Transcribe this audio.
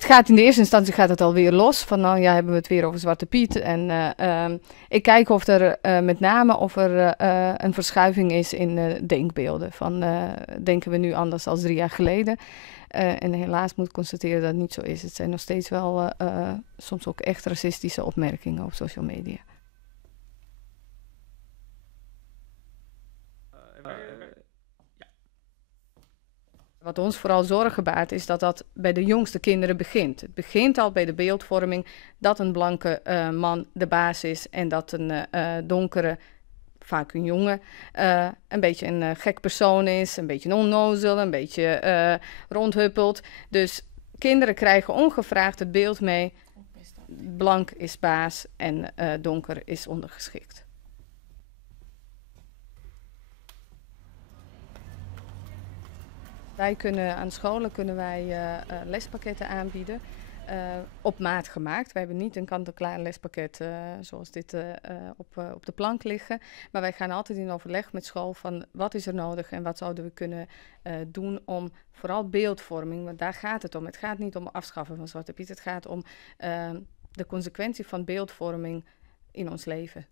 Het gaat in de eerste instantie gaat het alweer los. Van nou ja, hebben we het weer over Zwarte Piet. En ik kijk of er met name een verschuiving is in denkbeelden. Denken we nu anders dan 3 jaar geleden? En helaas moet ik constateren dat het niet zo is. Het zijn nog steeds wel soms ook echt racistische opmerkingen op social media. Wat ons vooral zorgen baart is dat bij de jongste kinderen begint. Het begint al bij de beeldvorming dat een blanke man de baas is en dat een donkere, vaak een jongen, een beetje een gek persoon is, een beetje een onnozel, een beetje rondhuppelt. Dus kinderen krijgen ongevraagd het beeld mee, blank is baas en donker is ondergeschikt. Wij kunnen aan scholen lespakketten aanbieden, op maat gemaakt. Wij hebben niet een kant-en-klaar lespakket zoals dit op de plank liggen. Maar wij gaan altijd in overleg met school van wat is er nodig en wat zouden we kunnen doen om vooral beeldvorming, want daar gaat het om. Het gaat niet om afschaffen van Zwarte Piet, het gaat om de consequentie van beeldvorming in ons leven.